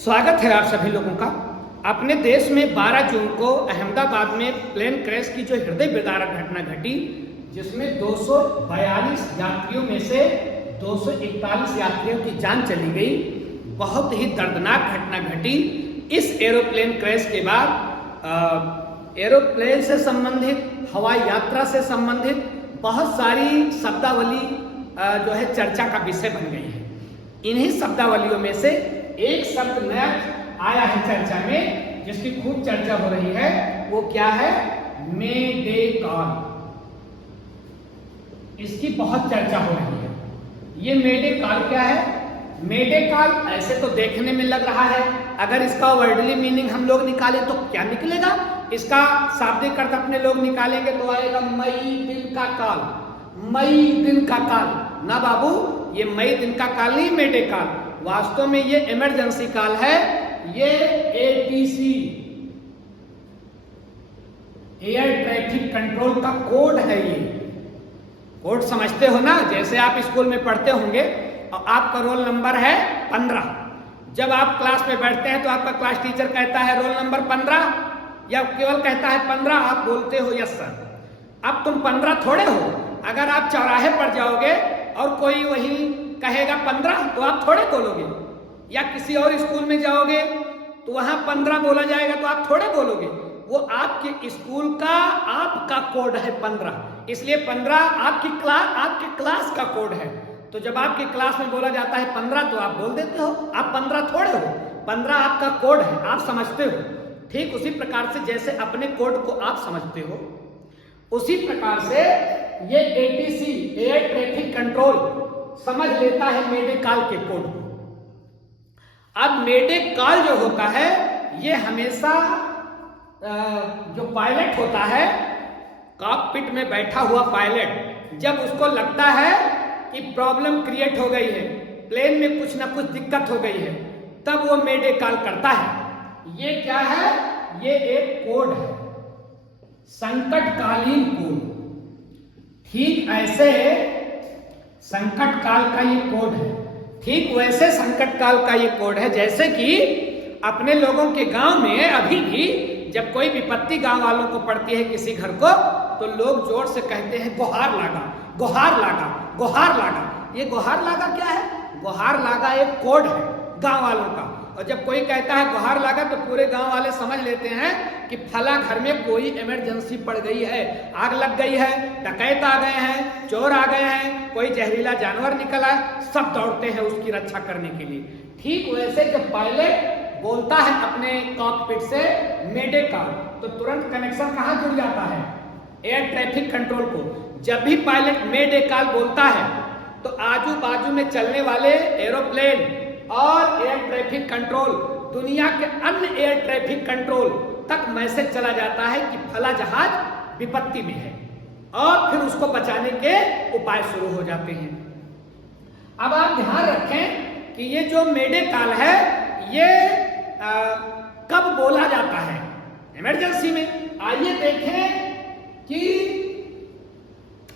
स्वागत है आप सभी लोगों का। अपने देश में 12 जून को अहमदाबाद में प्लेन क्रैश की जो हृदय विदारक घटना घटी, जिसमें 242 यात्रियों में से 241 यात्रियों की जान चली गई, बहुत ही दर्दनाक घटना घटी। इस एरोप्लेन क्रैश के बाद एरोप्लेन से संबंधित, हवाई यात्रा से संबंधित बहुत सारी शब्दावली जो है चर्चा का विषय बन गई है। इन्हीं शब्दावलियों में से एक शब्द नया आया है चर्चा में, जिसकी खूब चर्चा हो रही है। वो क्या है? मे डे कॉल। इसकी बहुत चर्चा हो रही है। ये मे डे कॉल क्या है? मे डे कॉल ऐसे तो देखने में लग रहा है, अगर इसका वर्डली मीनिंग हम लोग निकालें तो क्या निकलेगा? इसका शाब्दिक अर्थ अपने लोग निकालेंगे तो आएगा मई दिन का काल। मई दिन का काल ना बाबू, ये मई दिन का काल नहीं, मे डे कॉल। वास्तव में ये इमरजेंसी कॉल है। ये एटीसी, एयर ट्रैफिक कंट्रोल का कोड है। ये कोड समझते हो ना? जैसे आप स्कूल में पढ़ते होंगे और आपका रोल नंबर है 15। जब आप क्लास में बैठते हैं तो आपका क्लास टीचर कहता है रोल नंबर 15, या केवल कहता है 15, आप बोलते हो यस सर। अब तुम 15 थोड़े हो। अगर आप चौराहे पर जाओगे और कोई वही कहेगा 15 तो आप थोड़े बोलोगे, या किसी और स्कूल में जाओगे तो वहां 15 बोला जाएगा तो आप थोड़े बोलोगे। वो आपके स्कूल का, आपका कोड है 15, इसलिए 15 आपके क्लास का कोड है। तो जब आपकी क्लास में बोला जाता है 15 तो आप बोल देते हो। आप 15 थोड़े हो, 15 आपका कोड है, आप समझते हो। ठीक उसी प्रकार से जैसे अपने कोड को आप समझते हो, उसी प्रकार से ये एटीसी, एयर ट्रैफिक कंट्रोल, समझ लेता है मे डे कॉल के कोड को। अब मे डे कॉल जो होता है, ये हमेशा जो पायलट होता है, कॉकपिट में बैठा हुआ पायलट, जब उसको लगता है कि प्रॉब्लम क्रिएट हो गई है, प्लेन में कुछ ना कुछ दिक्कत हो गई है, तब वो मे डे कॉल करता है। ये क्या है? ये एक कोड है, संकटकालीन कोड। ठीक ऐसे संकट काल का ये कोड है, ठीक वैसे संकट काल का ये कोड है जैसे कि अपने लोगों के गांव में अभी भी जब कोई विपत्ति गांव वालों को पड़ती है किसी घर को, तो लोग जोर से कहते हैं गुहार लागा, गुहार लागा, गुहार लागा। ये गुहार लागा क्या है? गुहार लागा एक कोड है गांव वालों का। और जब कोई कहता है गुहार लागा तो पूरे गांव वाले समझ लेते हैं कि फला घर में कोई इमरजेंसी पड़ गई है, आग लग गई है, डकैत आ गए हैं, चोर आ गए हैं, कोई जहरीला जानवर निकला, सब दौड़ते हैं उसकी रक्षा करने के लिए। ठीक वैसे जब पायलट बोलता है अपने कॉकपिट से मे डे कॉल, तो तुरंत कनेक्शन कहां जुड़ जाता है? एयर ट्रैफिक कंट्रोल को। जब भी पायलट मे डे कॉल बोलता है तो आजू बाजू में चलने वाले एरोप्लेन और एयर ट्रैफिक कंट्रोल, दुनिया के अन्य एयर ट्रैफिक कंट्रोल तक मैसेज चला जाता है कि फला जहाज विपत्ति में है, और फिर उसको बचाने के उपाय शुरू हो जाते हैं। अब आप ध्यान रखें कि ये जो मे डे कॉल है, ये कब बोला जाता है? इमरजेंसी में। आइए देखें कि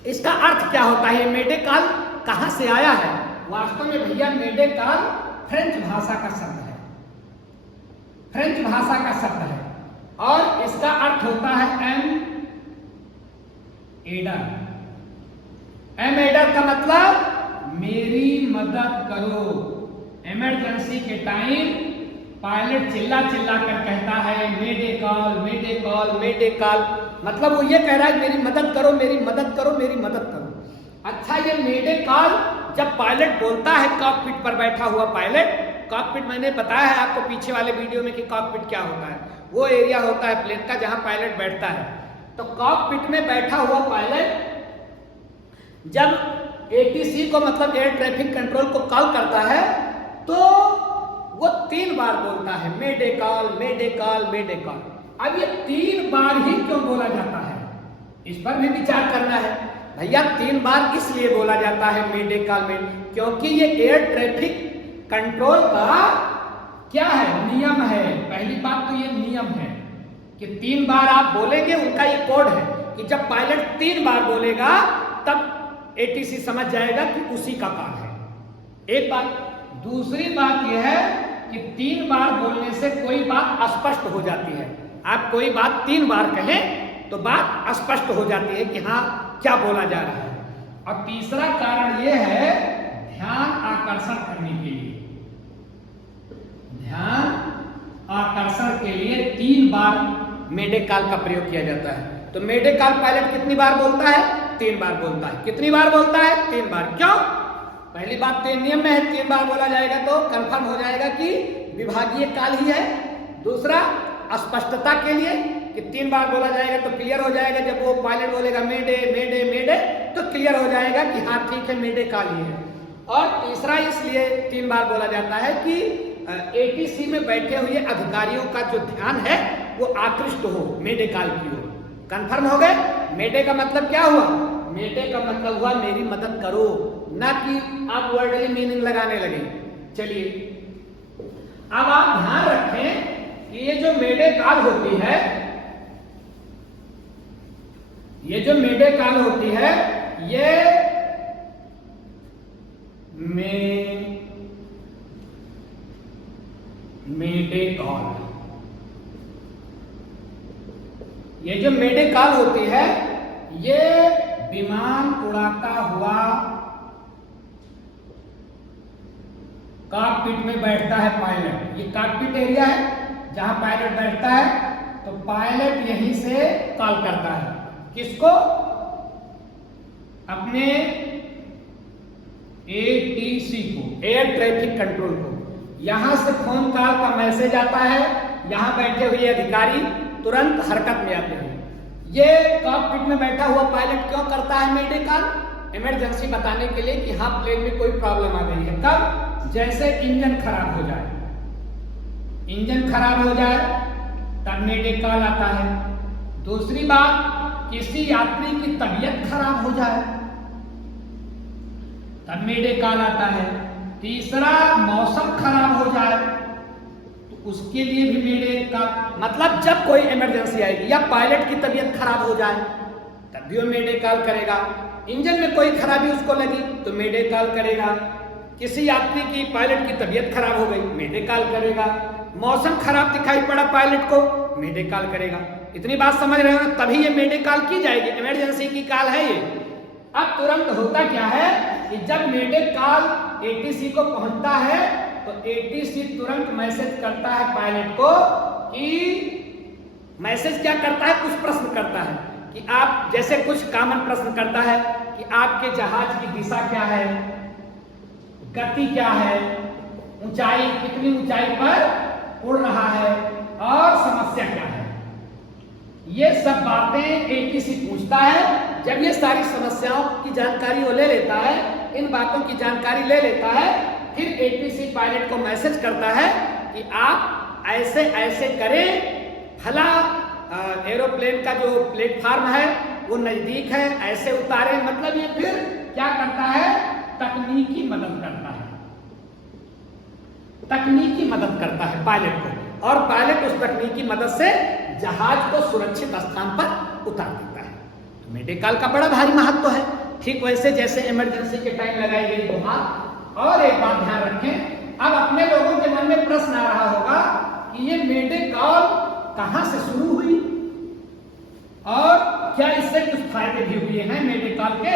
इसका अर्थ क्या होता है। मे डे कॉल कहां से आया है? वास्तव में भैया मे डे कॉल फ्रेंच भाषा का शब्द है, फ्रेंच भाषा का शब्द है, और इसका अर्थ होता है एम एडर। एम एडर का मतलब मेरी मदद करो। इमरजेंसी के टाइम पायलट चिल्ला चिल्ला कर कहता है मे डे कॉल, मे डे कॉल, मे डे कॉल। मतलब वो ये कह रहा है मेरी मदद करो, मेरी मदद करो, मेरी मदद करो। अच्छा, ये मे डे कॉल जब पायलट बोलता है, कॉकपिट पर बैठा हुआ पायलट, कॉकपिट मैंने बताया है आपको पीछे वाले वीडियो में कि कॉकपिट क्या होता है। वो एरिया होता है प्लेन का जहां पायलट बैठता है। तो कॉकपिट में बैठा हुआ पायलट जब एटीसी को, मतलब एयर ट्रैफिक कंट्रोल को कॉल करता है, तो वो 3 बार बोलता है मे डे कॉल, मे डे कॉल, मे डे कॉल। अब ये 3 बार ही क्यों बोला जाता है, इस पर भी विचार करना है। भैया 3 बार इसलिए बोला जाता है मे डे कॉल में, क्योंकि ये एयर ट्रैफिक कंट्रोल का क्या है? नियम है। पहली बात तो ये नियम है कि 3 बार आप बोलेंगे, उनका ये कोड है कि जब पायलट 3 बार बोलेगा तब एटीसी समझ जाएगा कि उसी का कॉल है। एक बात। दूसरी बात यह है कि 3 बार बोलने से कोई बात स्पष्ट हो जाती है। आप कोई बात 3 बार कहें तो बात स्पष्ट हो जाती है कि हाँ क्या बोला जा रहा है। और तीसरा कारण यह है ध्यान आकर्षण करने के लिए, ध्यान आकर्षण के लिए 3 बार मेडे कॉल का प्रयोग किया जाता है। तो मेडे कॉल पायलट कितनी बार बोलता है? 3 बार बोलता है। कितनी बार बोलता है? 3 बार। क्यों? पहली बात तो नियम में है 3 बार बोला जाएगा तो कंफर्म हो जाएगा कि विभागीय काल ही है। दूसरा स्पष्टता के लिए कि 3 बार बोला जाएगा तो क्लियर हो जाएगा, जब वो पायलट बोलेगा मेडे मेडे मेडे तो क्लियर हो जाएगा कि हाँ ठीक है मेडे काल ही है। और तीसरा इसलिए 3 बार बोला जाता है कि एटीसी में बैठे हुए अधिकारियों का जो ध्यान है वो आकृष्ट हो मेडे काल की ओर। कंफर्म हो गए? मेडे का मतलब क्या हुआ? मेडे का मतलब हुआ मेरी मदद करो, ना कि आप वर्डली मीनिंग लगाने लगे। चलिए अब आप ध्यान रखें कि ये जो मेडे काल होती है, ये जो मेडे काल होती है ये मेडे कॉल, ये जो मेडे कॉल होती है ये विमान उड़ाता हुआ कॉकपिट में बैठता है पायलट। ये कॉकपिट एरिया है जहां पायलट बैठता है, तो पायलट यहीं से कॉल करता है। किसको? अपने एटीसी को, एयर ट्रैफिक कंट्रोल को। यहां से फोन कॉल का मैसेज आता है, यहां बैठे हुए अधिकारी तुरंत हरकत में आते हैं। ये कॉकपिट में बैठा हुआ पायलट क्यों करता है मेडे कॉल? इमरजेंसी बताने के लिए कि हाँ प्लेन में कोई प्रॉब्लम आ गई है। कब? जैसे इंजन खराब हो जाए, इंजन खराब हो जाए तब मेडे कॉल आता है। दूसरी बात, किसी यात्री की तबीयत खराब हो जाए तब मेडे कॉल आता है। तीसरा, मौसम खराब हो जाए तो उसके लिए भी मेडे का मतलब जब कोई इमरजेंसी आएगी या पायलट की तबीयत खराब हो जाए तब भी वो मेडे कॉल करेगा। इंजन में कोई खराबी उसको लगी तो मेडे कॉल करेगा। किसी यात्री की, पायलट की तबीयत खराब हो गई, मेडे कॉल करेगा। मौसम खराब दिखाई पड़ा पायलट को, मेडे कॉल करेगा। इतनी बात समझ रहे हो? तभी ये मेडे कॉल की जाएगी, इमरजेंसी की कॉल है ये। अब तुरंत होता क्या है कि जब मेडे कॉल एटीसी को पहुंचता है तो एटीसी तुरंत मैसेज करता है पायलट को कि मैसेज क्या करता है? कुछ प्रश्न करता है कि आप, जैसे कुछ कॉमन प्रश्न करता है कि आपके जहाज की दिशा क्या है, गति क्या है, ऊंचाई, कितनी ऊंचाई पर उड़ रहा है और समस्या क्या है। ये सब बातें एटीसी पूछता है। जब ये सारी समस्याओं की जानकारी वो ले लेता है, इन बातों की जानकारी ले लेता है, फिर एटीसी पायलट को मैसेज करता है कि आप ऐसे ऐसे करें, फला एरोप्लेन का जो प्लेटफॉर्म है वो नजदीक है, ऐसे उतारे। मतलब ये फिर क्या करता है? तकनीकी मदद करता है, तकनीकी मदद करता है पायलट को, और पायलट उस तकनीकी मदद से जहाज को सुरक्षित स्थान पर उतार देता है। तो मेडे कॉल का बड़ा भारी महत्व है। ठीक वैसे जैसे इमरजेंसी के टाइम लगाई गई गुहार। और एक बात ध्यान रखें, अब अपने लोगों के मन में प्रश्न आ रहा होगा कि ये मेडे कॉल कहां से शुरू हुई और क्या इससे कुछ फायदे भी हुए हैं मेडे कॉल के।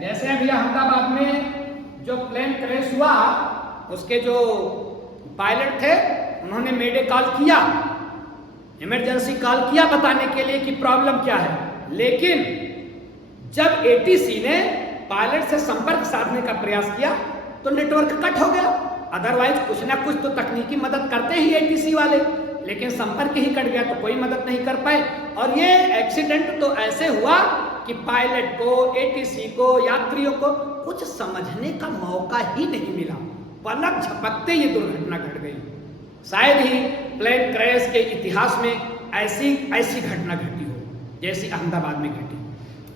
जैसे अभी अहमदाबाद में जो प्लेन क्रैश हुआ, उसके जो पायलट थे उन्होंने मेडे कॉल किया, इमरजेंसी कॉल किया बताने के लिए कि प्रॉब्लम क्या है। लेकिन जब एटीसी ने पायलट से संपर्क साधने का प्रयास किया तो नेटवर्क कट हो गया। अदरवाइज कुछ ना कुछ तो तकनीकी मदद करते ही एटीसी वाले, लेकिन संपर्क ही कट गया तो कोई मदद नहीं कर पाए। और ये एक्सीडेंट तो ऐसे हुआ कि पायलट को, एटीसी को, यात्रियों को कुछ समझने का मौका ही नहीं मिला। पलक झपकते ये दुर्घटना घट गई। शायद ही प्लेन क्रैश के इतिहास में ऐसी घटना घटी हो जैसी अहमदाबाद में घटी।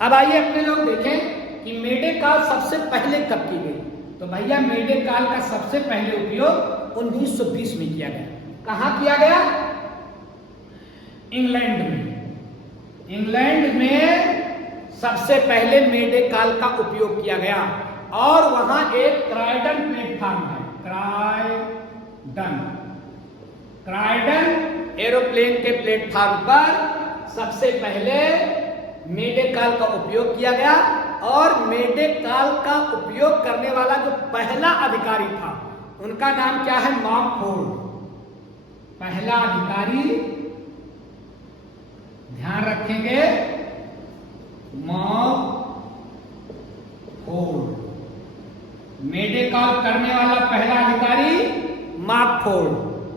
अब आइए अपने लोग देखें कि मेडे कॉल सबसे पहले कब की गई। तो भैया मेडे कॉल का सबसे पहले उपयोग 1920 में किया गया। कहां किया गया? इंग्लैंड में। इंग्लैंड में सबसे पहले मेडे कॉल का उपयोग किया गया और वहां एक क्राइडन प्लेटफॉर्म है, क्राइडन। एरोप्लेन के प्लेटफॉर्म पर सबसे पहले मेडे कॉल का उपयोग किया गया और मेडे कॉल का उपयोग करने वाला जो पहला अधिकारी था उनका नाम क्या है? मॉकफोर्ड। पहला अधिकारी, ध्यान रखेंगे, मॉकफोर्ड। मेडे कॉल करने वाला पहला अधिकारी मॉकफोर्ड।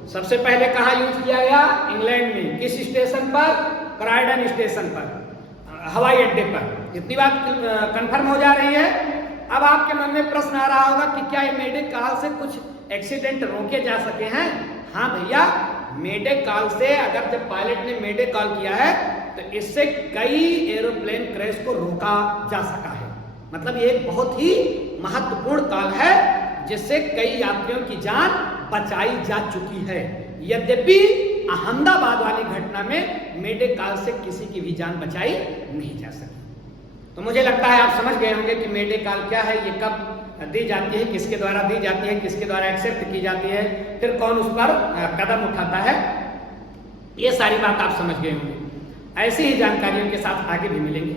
सबसे पहले कहां यूज किया गया? इंग्लैंड में। किस स्टेशन पर? क्रॉयडन स्टेशन पर, हवाई अड्डे पर। इतनी बात कंफर्म हो जा रही है। अब आपके मन में प्रश्न आ रहा होगा कि क्या मेडे कॉल से कुछ एक्सीडेंट रोके जा सके हैं? हाँ भैया, मेडे कॉल से, अगर जब पायलट ने मेडे कॉल किया है तो इससे कई एरोप्लेन क्रैश को रोका जा सका है। मतलब ये एक बहुत ही महत्वपूर्ण कॉल है जिससे कई यात्रियों की जान बचाई जा चुकी है। यद्यपि अहमदाबाद वाली घटना में मेडे कॉल से किसी की भी जान बचाई नहीं जा सकी। तो मुझे लगता है आप समझ गए होंगे कि मेडे कॉल क्या है, ये कब दी जाती है, किसके द्वारा दी जाती है, किसके द्वारा एक्सेप्ट की जाती है, फिर कौन उस पर कदम उठाता है। ये सारी बात आप समझ गए होंगे। ऐसी ही जानकारियों के साथ आगे भी मिलेंगे।